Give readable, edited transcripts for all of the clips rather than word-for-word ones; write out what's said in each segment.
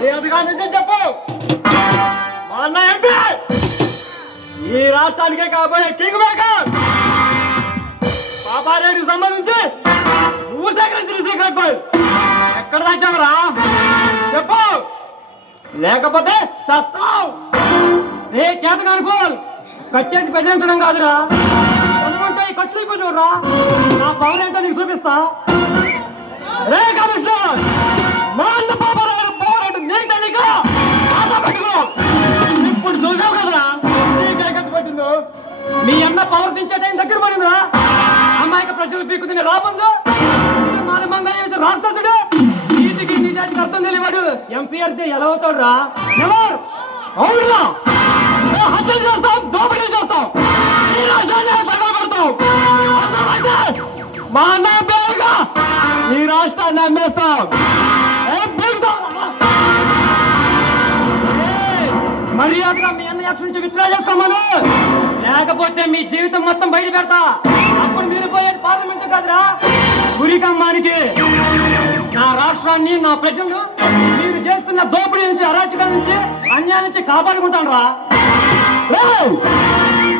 మర్యాదగా నిజం చెప్పు. మా అన్న ఎంపీ, ఈ రాష్ట్రానికే కాబోయే కింగ్ మేకర్ పాపారెడ్డికి సంబంధించి నువ్వు సేకరించిన సీక్రెట్ ఫైల్ ఎక్కడ దాచావురా? చెప్పు, లేకపోతే చస్తావు. రే చేతగాని ఫోన్ కట్టేసి బెదిరించడం కాదురా, అనుకుంటే ఈ కట్లు చూడరా, నా పవర్ ఏంటో నీకు చూపిస్తా. రే కమిషనర్, మా అన్న పాపారాయుడు పవర్ ఏంటో నీకు తెలియక పెట్టుకో. ఇప్పుడు చూసావు కదరా నీకే కట్టు పెట్టిందో. మీ అన్న పవర్ దించే టైం దగ్గర పడిందిరా. అమ్మాయికి ప్రజలు పీకు తిని రాబందు మానమంగా చేసి రాక్షసుడు నీతికి నిజానికి అర్థం తెలియవాడు ఎంపీ అర్థం ఎలా అవుతాడు రా? ఎవరు అవునా? హత్యలు చేస్తాం, దోపిడీలు చేస్తాం, ఈ రాష్ట్రాన్ని తగలబెడతాం. మా అన్న పేరుగా ఈ రాష్ట్రాన్ని అమ్మేస్తాం. మర్యాదగా మీ అన్న యాక్షన్ నుంచి విత్డ్రా చేస్తామను, లేకపోతే మీ జీవితం మొత్తం బయట పెడతా. అప్పుడు మీరు పోయేది పార్లమెంట్ కాదురా, గురికమ్మానికి. నా రాష్ట్రాన్ని, నా ప్రజలు మీరు చేస్తున్న దోపిడీ నుంచి, అరాచకాల నుంచి, అన్యాయం నుంచి కాపాడుకుంటాను రా.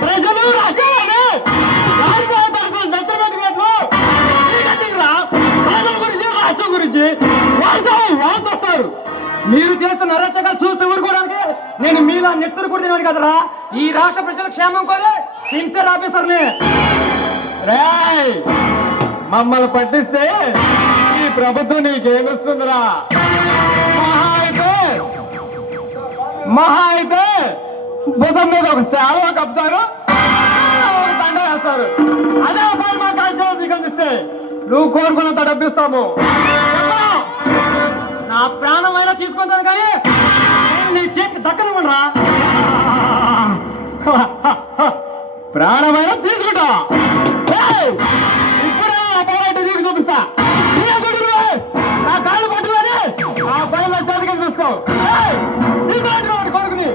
ప్రజలు రాష్ట్రాలని ప్రజల గురించి, రాష్ట్రం గురించి వాళ్ళు వస్తారు. మీరు చేస్తున్న అరాచకాలు చూస్తూ ఊరుకోవడానికి నేను మీలా నెత్తురు కూడా తినవాడు కదరా. ఈ రాష్ట్ర ప్రజల క్షేమం కోరే సిన్సియర్ ఆఫీసర్ని. మమ్మల్ని పట్టిస్తే ఈ ప్రభుత్వం నీకేమిస్తుందిరా? మహా అయితే భుజం మీద ఒక సేవ కప్తారు, ఒక దండ వేస్తారు. అదే అబ్బాయి మా కాల్చేది దిగందిస్తే నువ్వు కోరుకున్నంత డబ్బిస్తాము. నా ప్రాణమైనా తీసుకుంటాను కానీ నీ చేతికి దక్కనివ్వరా. ప్రాణమైనా తీసుకుంటా. ఇప్పుడే నా పోరాటం నీకు చూపిస్తా. నా కాళ్ళు పట్టుకొని ఆ పైన చేతికి చూస్తావు కొడుకుని.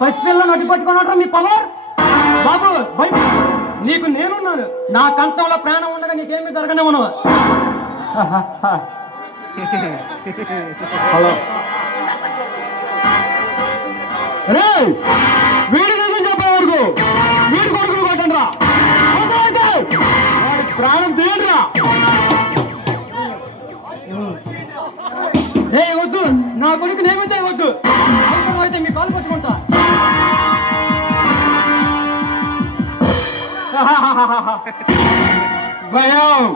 పసిపిల్ల నొట్టి పట్టుకున్నాడు మీ పవర్. బాబు నీకు నేనున్నాను. నా కంఠంలో ప్రాణం ఉండగా నీకేమీ జరగనివ్వను. హలో రే, వీడి నిజం చెప్పే వరకు వీడి కొడుకులు కొట్టండి రా. వాడి ప్రాణం తీయండి రా. ఏ వద్దు, నా కొడుకు నేమే చేయవద్దు. అవసరం అయితే మీ కాలు పట్టుకుంటా. భయం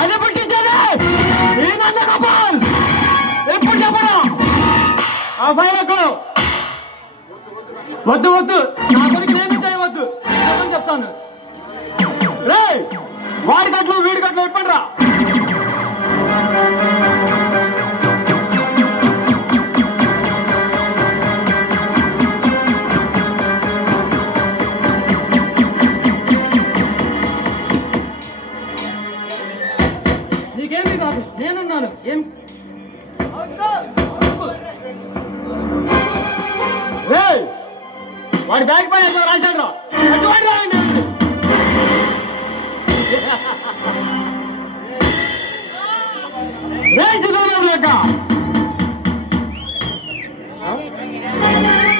అది పుట్టించేది ఈ నంద గోపాల్. ఎప్పుడు చెప్పడం ఆ భయకు వద్దు వద్దు, నా కొడుకు నేమే చేయవద్దు. చెప్తాను రే, వాడి గట్లు వీడి గట్లు ఎప్పుడు రా. నీకేమీ కాదు, నేనున్నాను. ఏం వాడి బ్యాగ్ పైన రాశాడు రా.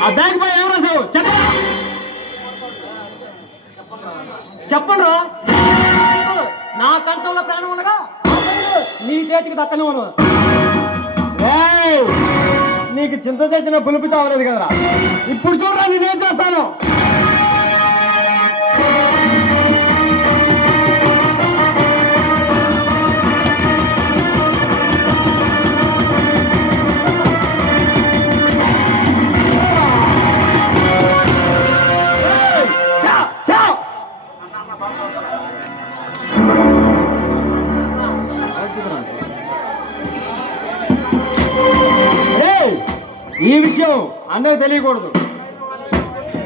ఆ బ్యాగ్ పై ఏం రాసావు చెప్పండి రా. నా కంఠంలో ప్రాణం ఉండగా నీ చేతికి దక్కనివ్వను. నీకు చింత చేసిన పులుపు చావలేదు కదరా. ఇప్పుడు చూడరా నేనేం చేస్తాను. ఈ విషయం అందరికి తెలియకూడదు.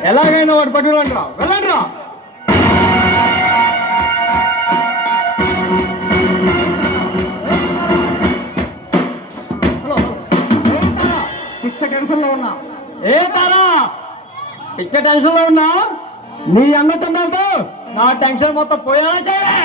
ఎలాగైనా వాడు పట్టుకురండి రా, వెళ్ళండి రా. టెన్షన్ లో ఉన్నా. ఏ తారా పిచ్చ టెన్షన్ లో ఉన్నా నీ అన్న చందాలతో నా టెన్షన్ మొత్తం పోయేలా చేయలే.